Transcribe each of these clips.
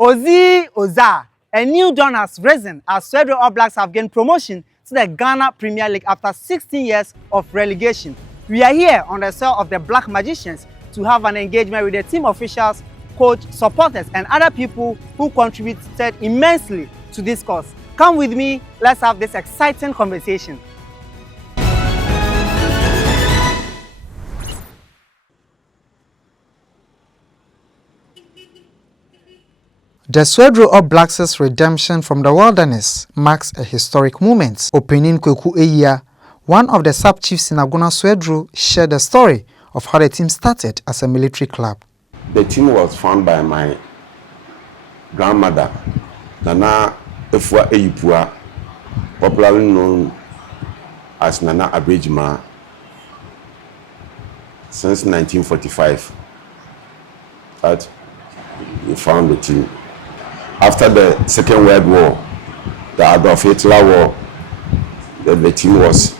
Ozi Oza, a new dawn has risen as Swedru All Blacks have gained promotion to the Ghana Premier League after 16 years of relegation. We are here on the soil of the Black Magicians to have an engagement with the team officials, coach, supporters, and other people who contributed immensely to this cause. Come with me, let's have this exciting conversation. The Swedru All Blacks' redemption from the wilderness marks a historic moment. Opening Kweku Eya, one of the sub-chiefs in Agona Swedru, shared the story of how the team started as a military club. The team was founded by my grandmother, Nana Efua Eyipua, popularly known as Nana Abejima, since 1945. That we found the team. After the Second World War, the Adolf Hitler War, the team was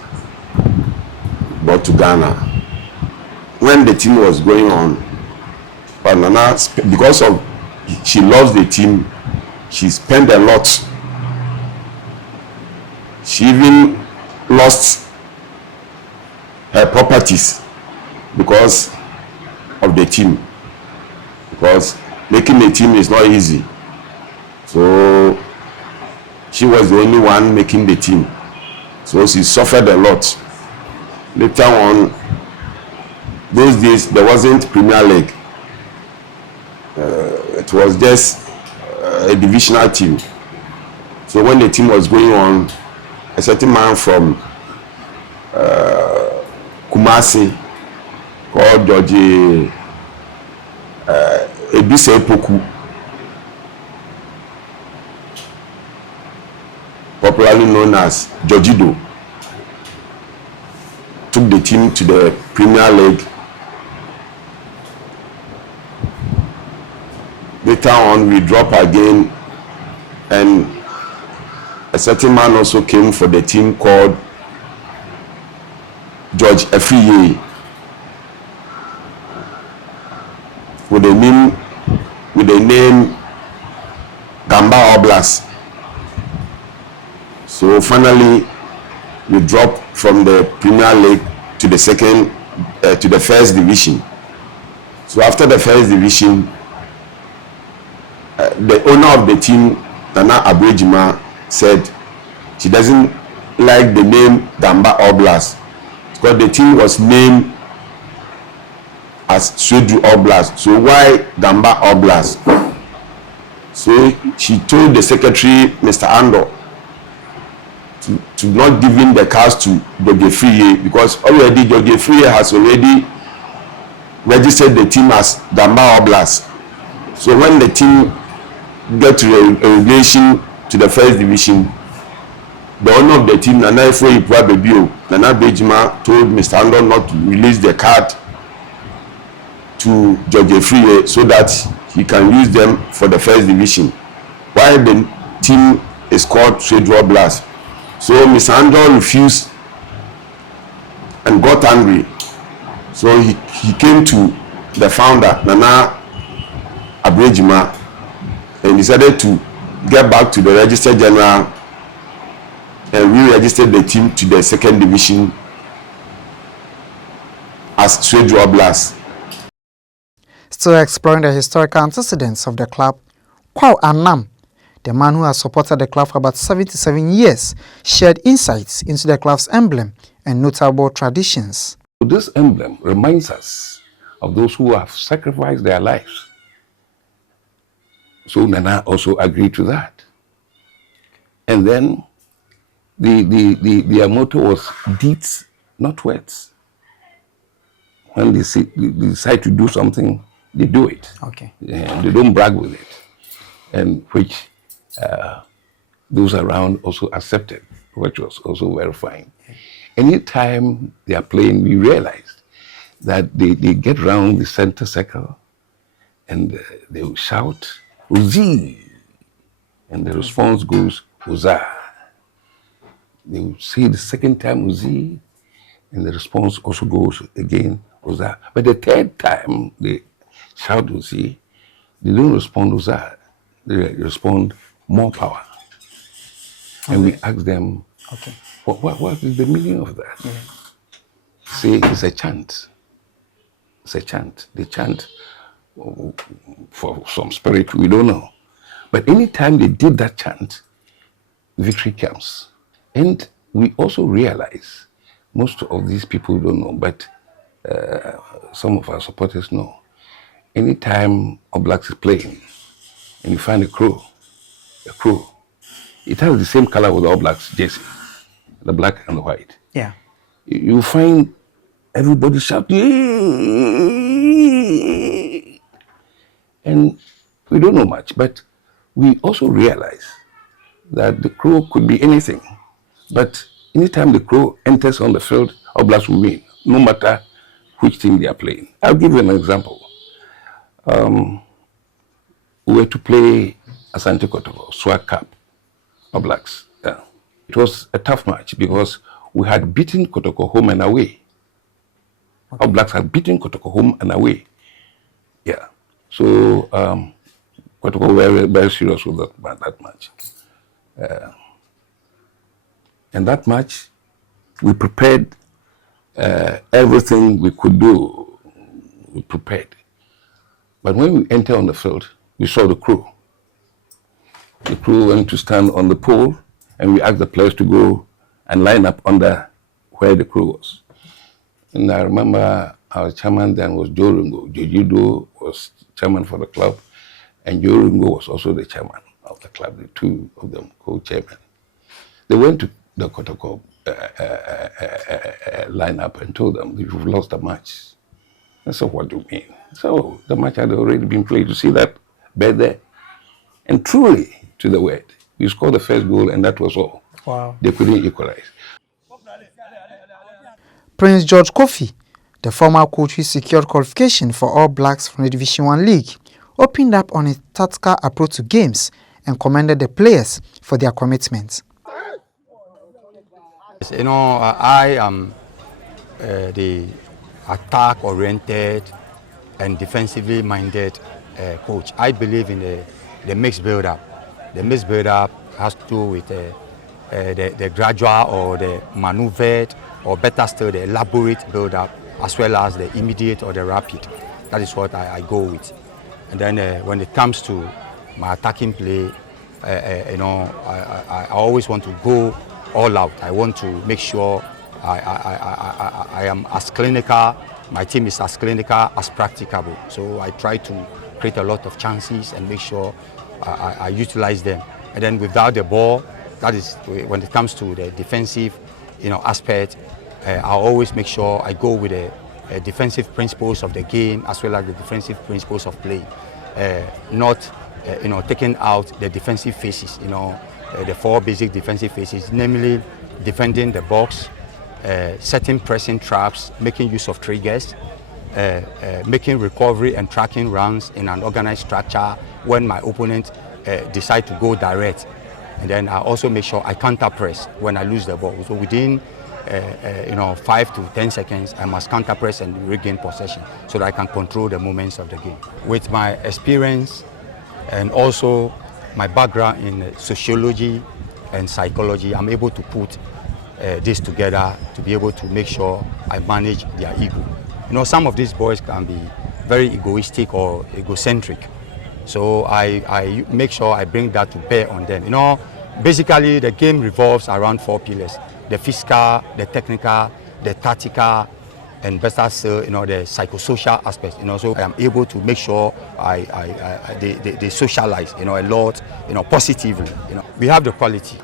brought to Ghana. When the team was going on, but Nana, because of she loves the team, she spent a lot. She even lost her properties because of the team. Because making the team is not easy. So she was the only one making the team. So she suffered a lot. Later on, those days there wasn't Premier League. It was just a divisional team. So when the team was going on, a certain man from Kumasi called George Ebise Poku, popularly known as Georgido, took the team to the Premier League. Later on, we dropped again, and a certain man also came for the team called George Efriye, with the name Gamba All Blacks. So finally, we dropped from the Premier League to the to the first division. So after the first division, the owner of the team, Nana Abejima, said she doesn't like the name Gamba All Blacks because the team was named as Swedru All Blacks. So why Gamba All Blacks? So she told the secretary, Mr. Ando, to not give in the cars to George Friye, because already George Friye has already registered the team as Gamba All Blacks. So when the team got to the relegation to the first division, the owner of the team, Nana Efua Bebio, Nana Bejima, told Mr. Ando not to release the card to George Friye so that he can use them for the first division, while the team is called Swedru All Blacks. So Mr. Ando refused and got angry. So he came to the founder, Nana Abejima, and decided to get back to the Register General and re-registered the team to the second division as Swedru All Blacks. Still exploring the historical antecedents of the club, Kwao Anam, the man who has supported the club for about 77 years, shared insights into the club's emblem and notable traditions. This emblem reminds us of those who have sacrificed their lives. So Nana also agreed to that. And then their motto was deeds, not words. When they decide to do something, they do it. Okay. And they don't brag with it. And which those around also accepted, which was also very fine. Anytime they are playing, we realized that they get round the center circle and they will shout, Uzi, and the response goes, Uza. They will say the second time, Uzi, and the response also goes again, Uza. But the third time they shout Uzi, they don't respond Uza. they respond more power. And we ask them, okay, what is the meaning of that? Yeah. Say it's a chant. It's a chant. They chant for some spirit we don't know. But anytime they did that chant, victory comes. And we also realize, most of these people don't know, but some of our supporters know. Anytime All Blacks is playing, and you find a crow, it has the same color with the All Blacks jersey, the black and the white. Yeah. You find everybody shouting, and we don't know much, but we also realize that the crow could be anything. But anytime the crow enters on the field, All Blacks will win, no matter which team they are playing. I'll give you an example. We were to play Asante Kotoko, Swag Cup, All Blacks. Yeah. It was a tough match because we had beaten Kotoko home and away. Okay. All Blacks had beaten Kotoko home and away. Yeah. So Kotoko were very, very serious with that match. And that match, we prepared everything we could do. We prepared. But when we entered on the field, we saw the crew. The crew went to stand on the pole, and we asked the players to go and line up under where the crew was. And I remember our chairman then was Joe Ringo. Jojido was chairman for the club, and Joe Ringo was also the chairman of the club, the two of them co-chairmen. They went to the Kotoko lineup and told them, "You've lost the match." I said, "What do you mean?" So the match had already been played. You see that bed there? And truly, to the word, we scored the first goal, and that was all. Wow. They couldn't equalize. Prince George Kofi, the former coach who secured qualification for All Blacks from the Division 1 League, opened up on his tactical approach to games and commended the players for their commitment. You know, I am the attack-oriented and defensively minded coach. I believe in the mixed build-up. The mixed build-up has to do with the gradual or the maneuvered, or better still, the elaborate build-up, as well as the immediate or the rapid. That is what I go with. And then when it comes to my attacking play, you know, I always want to go all out. I want to make sure I am as clinical, my team is as clinical as practicable. So I try to create a lot of chances and make sure I utilize them. And then without the ball, that is when it comes to the defensive, you know, aspect. I always make sure I go with the defensive principles of the game as well as the defensive principles of play, not you know, taking out the defensive phases. You know, the four basic defensive phases, namely defending the box, setting pressing traps, making use of triggers, making recovery and tracking runs in an organized structure when my opponent decide to go direct. And then I also make sure I counter press when I lose the ball. So within you know, 5 to 10 seconds, I must counter press and regain possession so that I can control the moments of the game. With my experience and also my background in sociology and psychology, I'm able to put this together to be able to make sure I manage their ego. You know, some of these boys can be very egoistic or egocentric. So I make sure I bring that to bear on them. You know, basically the game revolves around 4 pillars: the physical, the technical, the tactical, and better still, you know, the psychosocial aspects. You know, so I am able to make sure they socialize, you know, a lot, you know, positively. You know, we have the quality,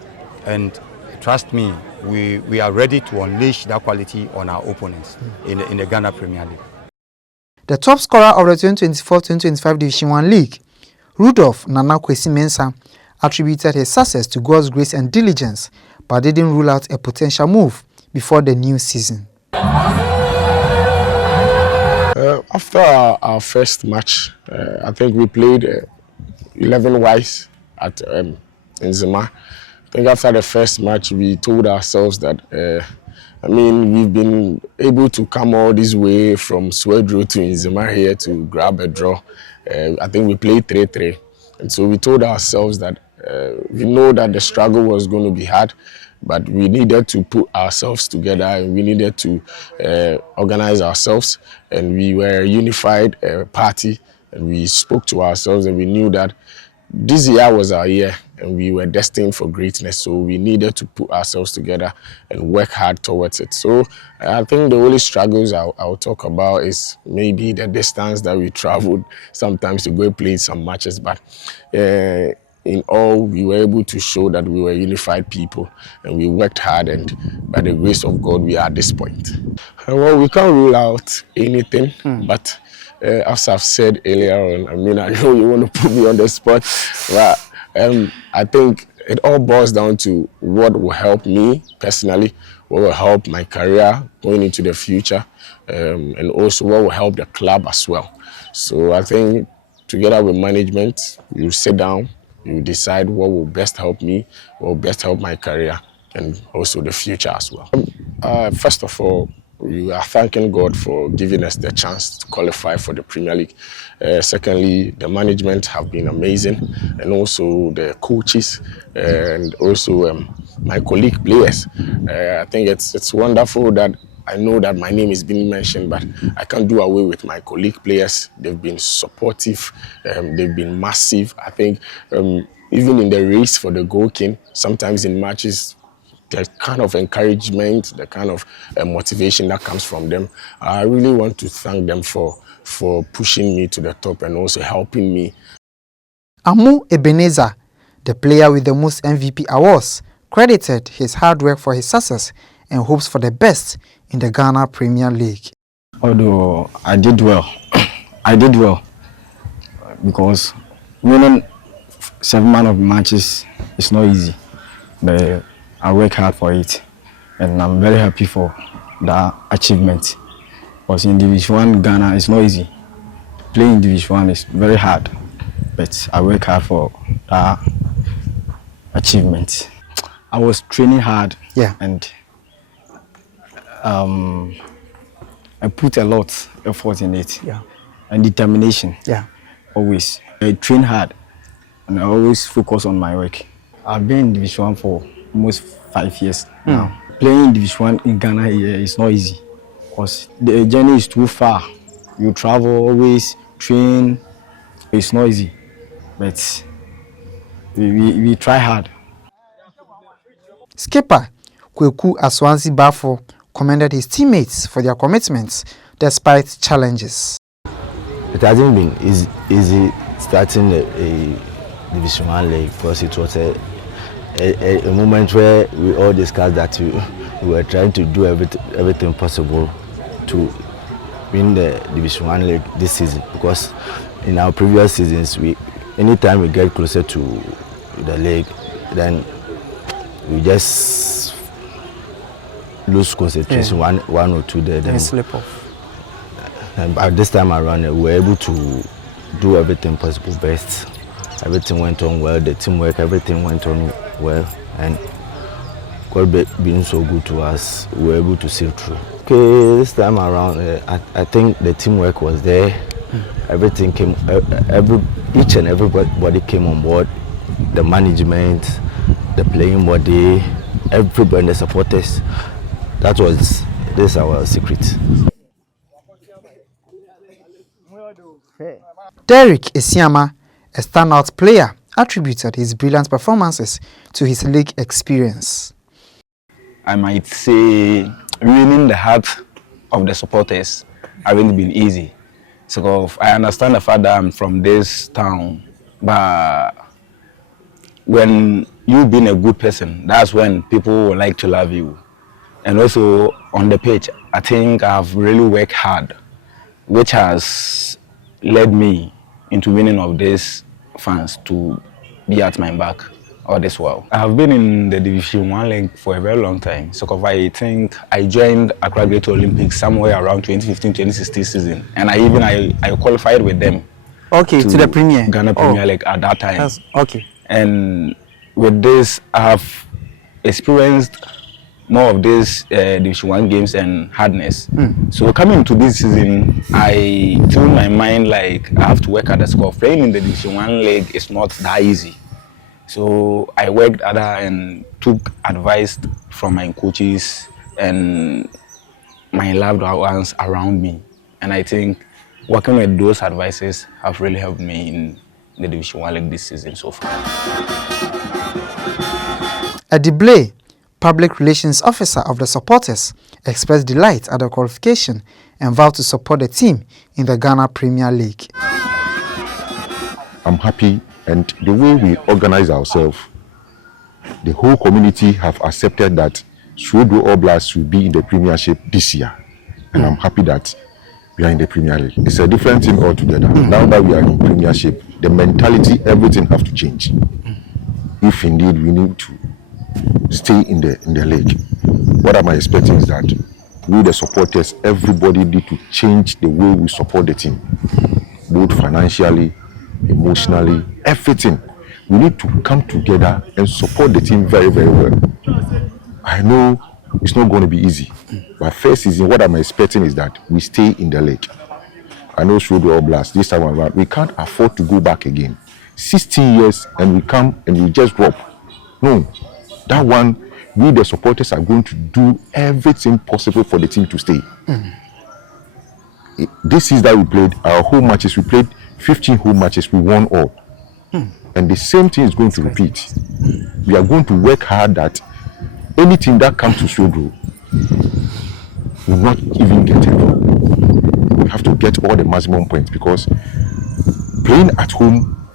and trust me, we are ready to unleash that quality on our opponents in the Ghana Premier League. The top scorer of the 2024-2025 Division 1 League, Rudolph Nana Kwesi Mensah, attributed his success to God's grace and diligence, but didn't rule out a potential move before the new season. After our first match, I think we played 11-wise at Nzima. I think after the first match, we told ourselves that, I mean, we've been able to come all this way from Swedru to Nzima here to grab a draw. I think we played 3-3. And so we told ourselves that we know that the struggle was going to be hard, but we needed to put ourselves together and we needed to organize ourselves. And we were a unified party, and we spoke to ourselves and we knew that this year was our year and we were destined for greatness. So we needed to put ourselves together and work hard towards it. So I think the only struggles I'll talk about is maybe the distance that we traveled sometimes to go play some matches. But in all, we were able to show that we were unified people and we worked hard, and by the grace of God, we are at this point. Well, we can't rule out anything, but as I've said earlier on, I mean, I know you want to put me on the spot, but I think it all boils down to what will help me personally, what will help my career going into the future, and also what will help the club as well. So I think together with management, you sit down, you decide what will best help me, what will best help my career, and also the future as well. First of all, we are thanking God for giving us the chance to qualify for the Premier League. Secondly, the management have been amazing, and also the coaches, and also my colleague players. I think it's wonderful that I know that my name is being mentioned, but I can't do away with my colleague players. They've been supportive, they've been massive. I think even in the race for the goal king, sometimes in matches, the kind of encouragement, the kind of motivation that comes from them, I really want to thank them for pushing me to the top and also helping me. Amu Ebenezer, the player with the most MVP awards, credited his hard work for his success and hopes for the best in the Ghana Premier League. Although I did well, because winning 7 man of matches is not easy, but I work hard for it, and I'm very happy for that achievement. Because in Division 1 Ghana, it's not easy. Playing Division 1 is very hard, but I work hard for that achievement. I was training hard, and I put a lot of effort in it, and determination. Always. I train hard, and I always focus on my work. I've been in Division 1 for almost 5 years now. Playing Division 1 in Ghana here is not easy, because the journey is too far. You travel, always train. It's not easy, but we try hard. Skipper Kweku Aswanzi Bafo commended his teammates for their commitments despite challenges. It hasn't been easy starting a Division 1 league, because it was a moment where we all discussed that we were trying to do everything possible to win the Division 1 league this season, because in our previous seasons, anytime we get closer to the league, then we just lose concentration, one or two there, then slip off. And by this time around, we were able to do everything possible best. Everything went on well, the teamwork, everything went on well, and God being so good to us, we were able to see through. Okay, this time around, I think the teamwork was there. Everything came, each and everybody came on board. The management, the playing body, everybody, the supporters. This is our secret. Derek Esiama, a standout player, attributed his brilliant performances to his league experience. I might say winning the heart of the supporters hasn't been easy. So I understand the fact that I'm from this town, but when you've been a good person, that's when people will like to love you. And also on the pitch, I think I've really worked hard, which has led me into winning of these fans to be at my back all this while. I have been in the Division 1 league for a very long time. So I think I joined Accra Greater Olympics somewhere around 2015-2016 season, and I qualified with them. Okay, to the Premier. Ghana Premier League at that time. Okay. And with this, I have experienced more of this Division 1 games and hardness. So coming into this season, I told my mind like I have to work at the score. Playing in the Division 1 league is not that easy. So I worked harder and took advice from my coaches and my loved ones around me. And I think working with those advices have really helped me in the Division 1 league this season so far. Adible, Public Relations Officer of the supporters, expressed delight at the qualification and vowed to support the team in the Ghana Premier League. I'm happy, and the way we organize ourselves, the whole community have accepted that Swedru All Blacks will be in the Premiership this year. And I'm happy that we are in the Premier League. It's a different thing altogether. Now that we are in Premiership, the mentality, everything have to change. If indeed we need to stay in the league, what am I expecting is that we, the supporters, everybody need to change the way we support the team, both financially, emotionally, everything. We need to come together and support the team very, very well. I know it's not going to be easy, but first season, what I'm expecting is that we stay in the league. I know Swedru All Blacks this time around, we can't afford to go back again. 16 years and we come and we just drop. No, that one, we the supporters are going to do everything possible for the team to stay. This is that we played our home matches. We played 15 home matches. We won all. And the same thing is going to repeat. We are going to work hard that anything that comes to Swedru will not even get it. We have to get all the maximum points because playing at home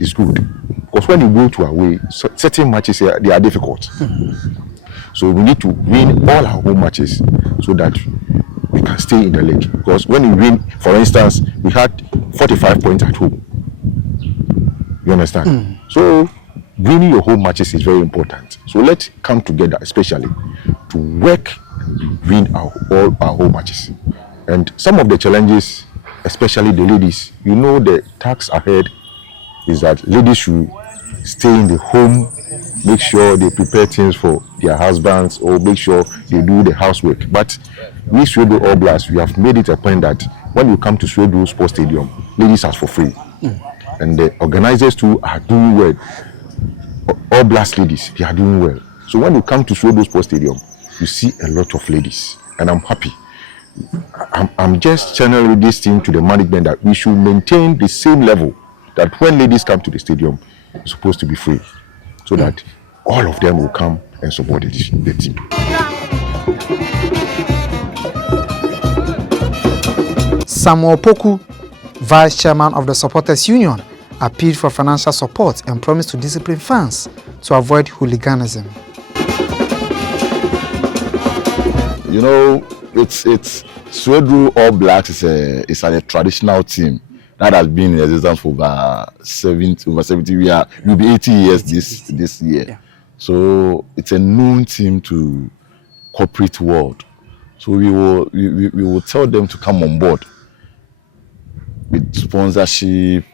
is good. Because when you go to away, certain matches they are difficult. So we need to win all our home matches so that we can stay in the league. Because when you win, for instance, we had 45 points at home. You understand? So winning your home matches is very important. So let's come together, especially to work and win all our home matches. And some of the challenges, especially the ladies, you know, the task ahead is that ladies should stay in the home, make sure they prepare things for their husbands or make sure they do the housework. But we Swedru All Blacks, we have made it a point that when you come to Swedru Sports Stadium, ladies are for free. And the organizers too are doing well. All Blacks ladies, they are doing well. So when you come to Swedru Sports Stadium, you see a lot of ladies. And I'm happy. I'm just channeling this thing to the management that we should maintain the same level that when ladies come to the stadium, it's supposed to be free. So that all of them will come and support the team. Samuel Poku, Vice Chairman of the Supporters Union, appealed for financial support and promised to discipline fans to avoid hooliganism. You know, it's Swedru All Blacks is a traditional team that has been in existence for over 70 years. Will be 80 years this year. Yeah. So it's a known team to corporate world. So we will tell them to come on board with sponsorship,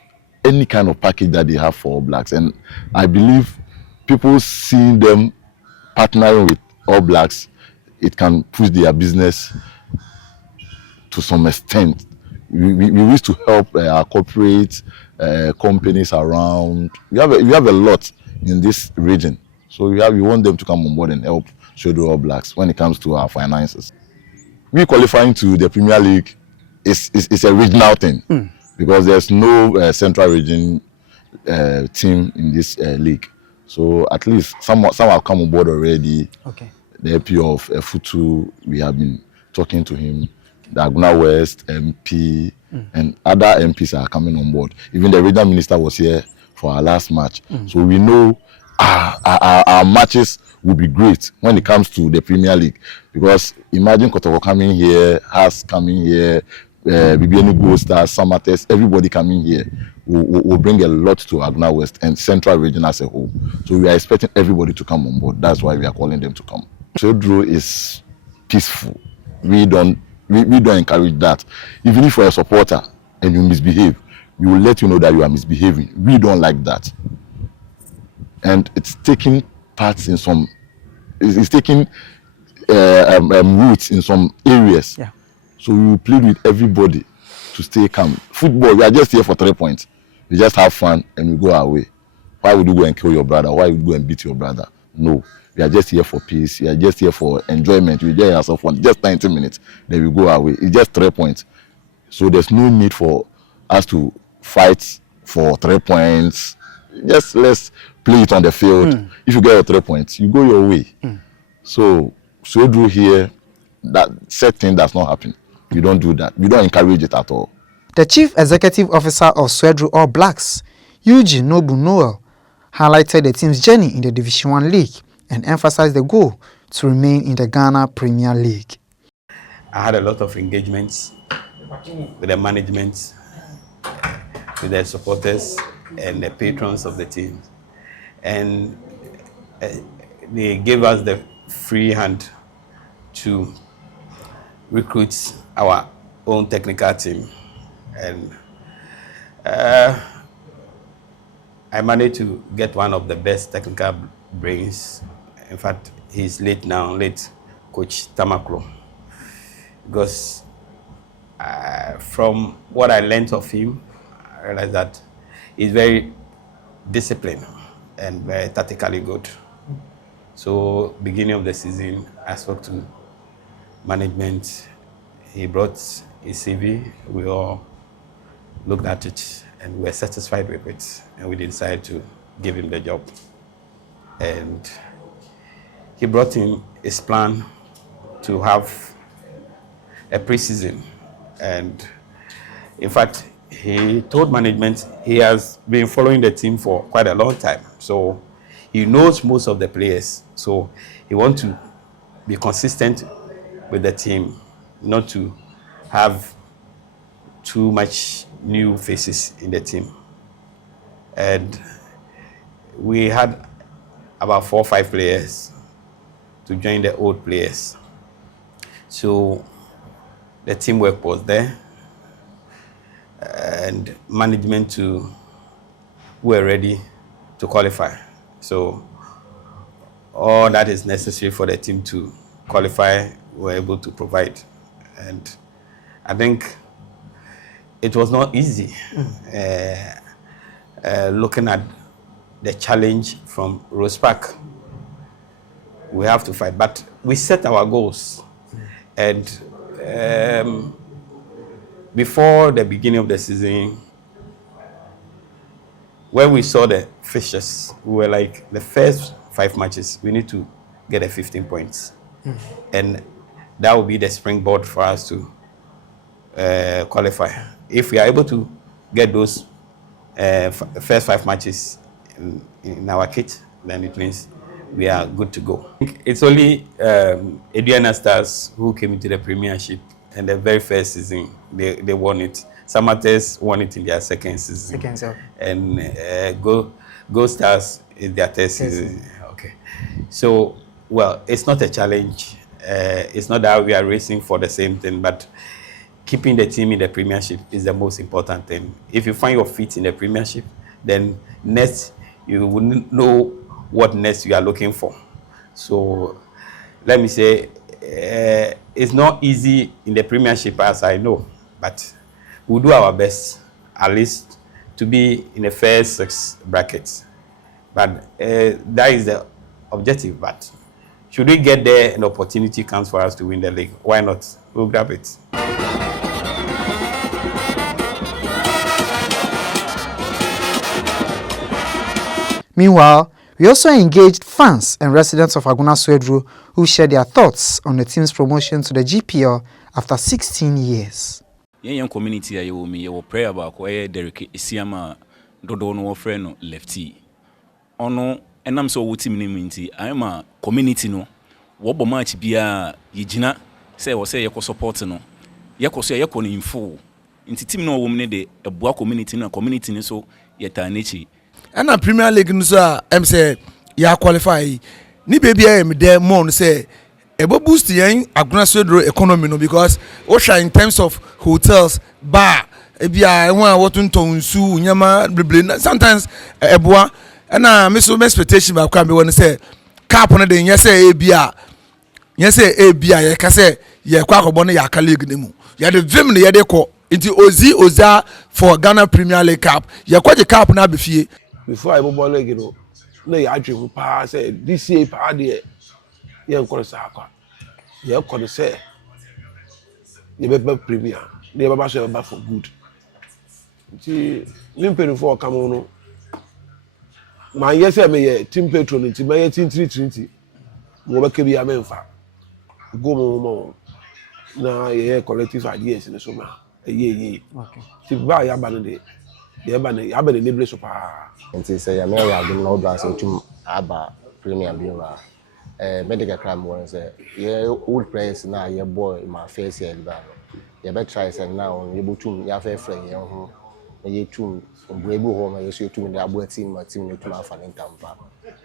any kind of package that they have for All Blacks. And I believe people seeing them partnering with All Blacks, it can push their business to some extent. We wish to help our corporate companies around. We have a lot in this region, so we want them to come on board and help Swedru All Blacks when it comes to our finances. We qualifying to the Premier League is a regional thing because there's no central region team in this league. So at least some have come on board already. Okay. The AP of Futu, we have been talking to him. The Aguna West MP and other MPs are coming on board. Even the regional minister was here for our last match. So we know our matches will be great when it comes to the Premier League. Because imagine Kotoko coming here, Haas coming here, BBN Gold Stars, Samates, everybody coming here will bring a lot to Aguna West and Central Region as a whole. So we are expecting everybody to come on board. That's why we are calling them to come. Swedru is peaceful. We don't encourage that. Even if you're a supporter and you misbehave, we will let you know that you are misbehaving. We don't like that. And it's taking parts in some, it's taking roots in some areas. Yeah. So we plead with everybody to stay calm. Football, we are just here for 3 points. We just have fun and we go our way. Why would you go and kill your brother? Why would you go and beat your brother? No. We are just here for peace. We are just here for enjoyment. We enjoy ourselves for just 90 minutes. Then we go our way. It's just 3 points. So there's no need for us to fight for 3 points. Just let's play it on the field. If you get your 3 points, you go your way. So Swedru here, that said thing does not happen. We don't do that. We don't encourage it at all. The Chief Executive Officer of Swedru All Blacks, Eugene Nobu Noel, highlighted the team's journey in the Division 1 League and emphasized the goal to remain in the Ghana Premier League. I had a lot of engagements with the management, with the supporters and the patrons of the team. And they gave us the free hand to recruit our own technical team. And I managed to get one of the best technical brains. In fact, he's late now, late Coach Tamaklo. Because from what I learned of him, I realized that he's very disciplined and very tactically good. So beginning of the season, I spoke to management. He brought his CV. We all looked at it and we were satisfied with it. And we decided to give him the job. And he brought in his plan to have a pre-season. And in fact, he told management he has been following the team for quite a long time. So he knows most of the players. So he wants to be consistent with the team, not to have too much new faces in the team. And we had about 4 or 5 players to join the old players. So the teamwork was there, and management too were ready to qualify. So all that is necessary for the team to qualify, we were able to provide. And I think it was not easy looking at the challenge from Rose Park. We have to fight, but we set our goals. And before the beginning of the season, when we saw the fixtures, we were like, the first 5 matches, we need to get a 15 points. And that will be the springboard for us to qualify. If we are able to get those first 5 matches in our kit, then it means we are good to go. It's only Aduana Stars who came into the Premiership, and the very first season they won it. Samates won it in their second season. And Go Stars is their third season. Okay. So, well, it's not a challenge. It's not that we are racing for the same thing, but keeping the team in the Premiership is the most important thing. If you find your feet in the Premiership, then next you will know what next you are looking for. So let me say, it's not easy in the Premiership, as I know, but we'll do our best, at least, to be in the first 6 brackets. But that is the objective. But should we get there, an opportunity comes for us to win the league, why not? We'll grab it. Meanwhile, we also engaged fans and residents of Aguna Swedru who shared their thoughts on the team's promotion to the GPL after 16 years. Young community, I will pray about where Derek Isiama Dodo no friend lefty. Ono, and I'm so wooty minimity. I am a community no. What much be a Yijina say or say Yako support no. Yako say Yako in full. In team no woman de a boa community no community so yet a niche. And a Premier League nusa say ya qualify ni baby I am there more say ebo boost yen Aguna Swedru economy no, because osha in terms of hotels, bar, ebia won Untold nsu nyama beble sometimes eboa and me so expectation ba kwa me won say cap no de yen say ebia Yes, a bia ye kase ye kwa akobɔ no ya aka league ne mu. Ye de vim ne ye de kɔ. Nti oza for Ghana Premier League Cup. Ye kwaje cup na befie. Before I go league, you know, na ya dream pa say this year pa de ye nkɔ sa akwa. Ye kɔ say ye be Premier. Ye be so be for good. Nti me for come on. My yes me team patron nti me team 330. Mo be ke bia me mfa. Go mo na ye collective ideas in so ma ye okay ti ba ya ba no de ye ba ne ya ba ne neble so pa nti say ya me ya go no blast otum aba Premier bi wa medical crime won say ye old players na ye boy ma first year ba ye be try say now ye botum ya fe friend ye ho ye tum brebu ho ma ye so tum de abo team ma team ne tum afa ne ntampa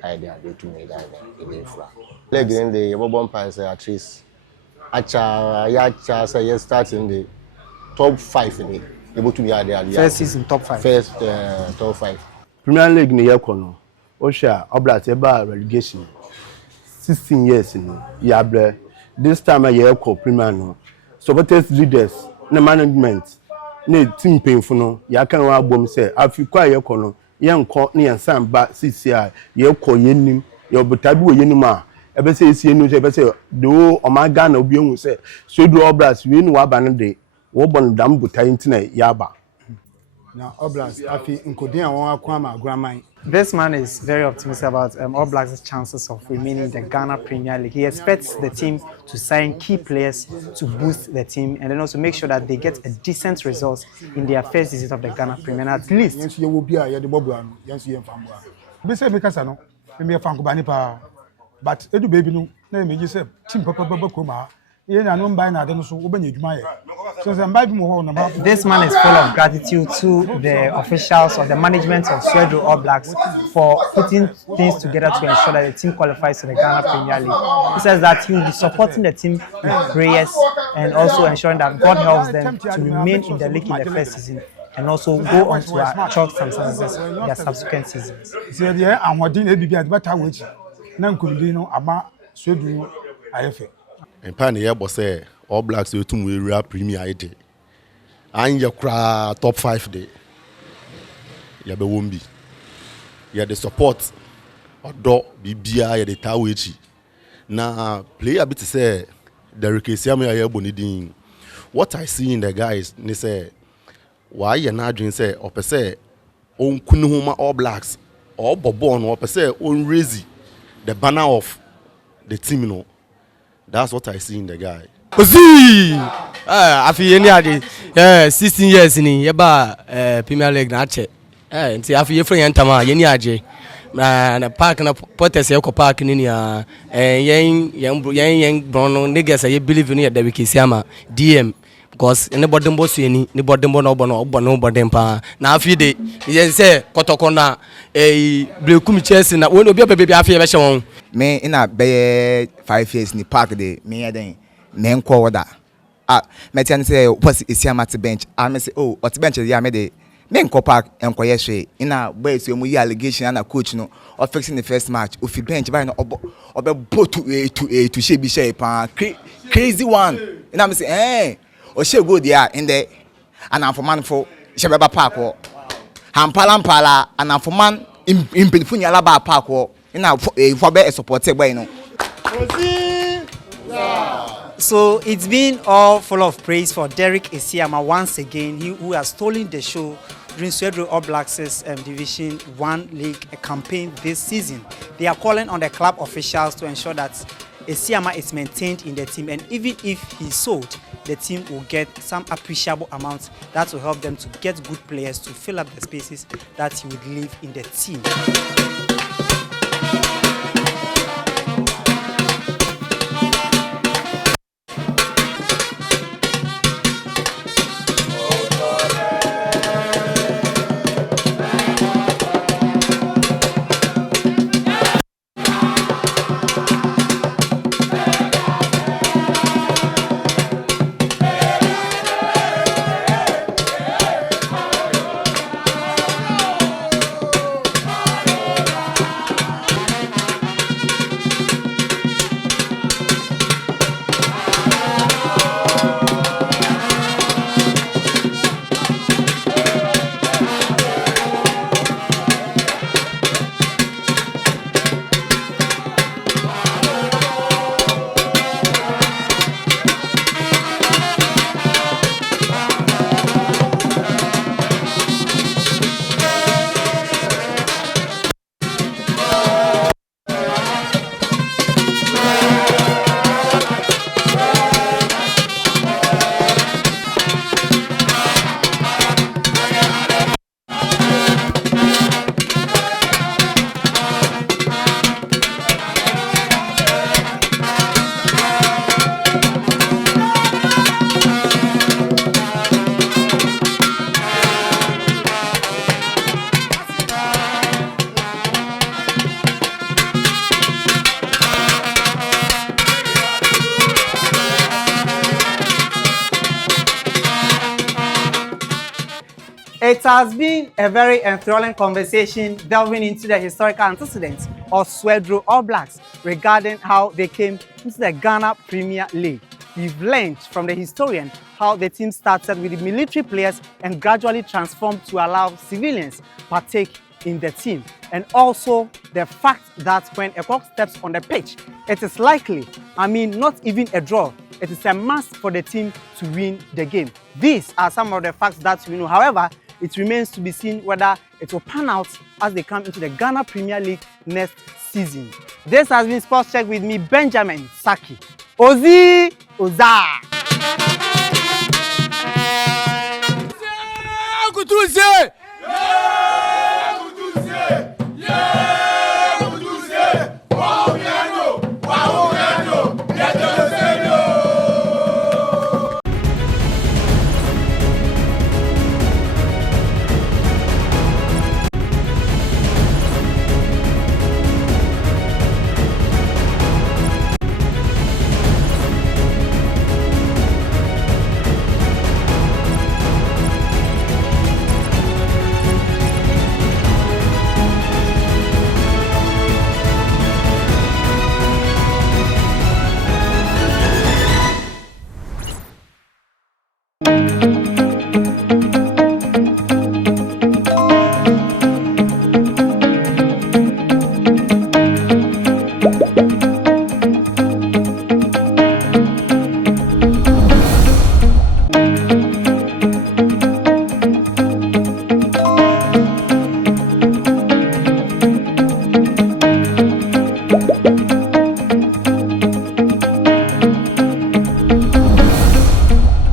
ai de ade tum ne da na e fra leg in the ye bo pan say at least acha say you start in the top 5 in it able to be there first season top 5 first top 5 Premier League ni yekono Osha Oblat eba relegation 16 years in Yabre this time a year call Premier no supporters leaders na management na team painful no ya kan wa bom say afikwa yekono yenko na yensan ba CCI yekọ yenim ye obutabi wo yenim a ebe say esi enu ebe say do omaga na obi ehun say Swedru All Blacks we nu aba no de wo bon dam butai ntina yaba na All Blacks afi nkodin awon akwama agraman. This man is very optimistic about All Blacks' chances of remaining in the Ghana Premier League. He expects the team to sign key players to boost the team and then also make sure that they get a decent result in their first visit of the Ghana Premier League. At least. Yes, you will be a yes, you be say because I know me fanko bani pa but edu baby no na me say team papa koma ye na no mbai na de no so wo banya adwuma ye so say mbai bi mo ho na this man is full of gratitude to the officials or the management of Swedru All Blacks for putting things together to ensure that the team qualifies to the Ghana Premier League. He says that he will be supporting the team with prayers and also ensuring that God helps them to remain in the league in the first season and also go on to chalk some successes in their subsequent seasons. See there amodin e bibia beta wechi na nkurudi no ama Swedru ayefe. And pan here was say All Blacks you tum we Premier ide. And you cry top 5 day. You be wombi. You the support odo bibia you the tawechi. Na player bit say Derek Esiamu ya bonidin. What I see in the guys they say why you na dream say or per se on kunuhuma All Blacks or bobon or per se on raise the banner of the team, you know. That's what I see in the guy. Ozi! I feel any 16 years in the Premier League na che. Nti I feel friend entama yeni aje. Na park na Potters yeko park ni ya yen brono niggas I believe in the Wikisiama DM because anybody boss any anybody no bono pa na afi de yen say kotokona brekum Chelsea na when obi baby afi be shewon me ina be 5 years ni park de me eden me nko woda me tian say was Isiama to bench me say oh what bench ya me de me nko park enko yehwe ina boy so mu yi allegation na coach no of fixing the first match of bench by no obe botu to shebi shey pa crazy one ina me say o she go there in the anamfoman for shebeba park wo hampala anamfoman impelifunya laba park wo ina for be support boy no. So it's been all full of praise for Derek Esiama once again, he who has stolen the show during Swedru All Blacks' Division 1 League campaign this season. They are calling on the club officials to ensure that Esiama is maintained in the team, and even if he's sold, the team will get some appreciable amount that will help them to get good players to fill up the spaces that he would leave in the team. It has been a very enthralling conversation delving into the historical antecedents of Swedru All Blacks regarding how they came into the Ghana Premier League. We've learned from the historian how the team started with the military players and gradually transformed to allow civilians partake in the team. And also the fact that when a cock steps on the pitch, it is likely, not even a draw, it is a must for the team to win the game. These are some of the facts that we know. However, it remains to be seen whether it will pan out as they come into the Ghana Premier League next season. This has been Sports Check with me, Benjamin Saki. Ozi Oza!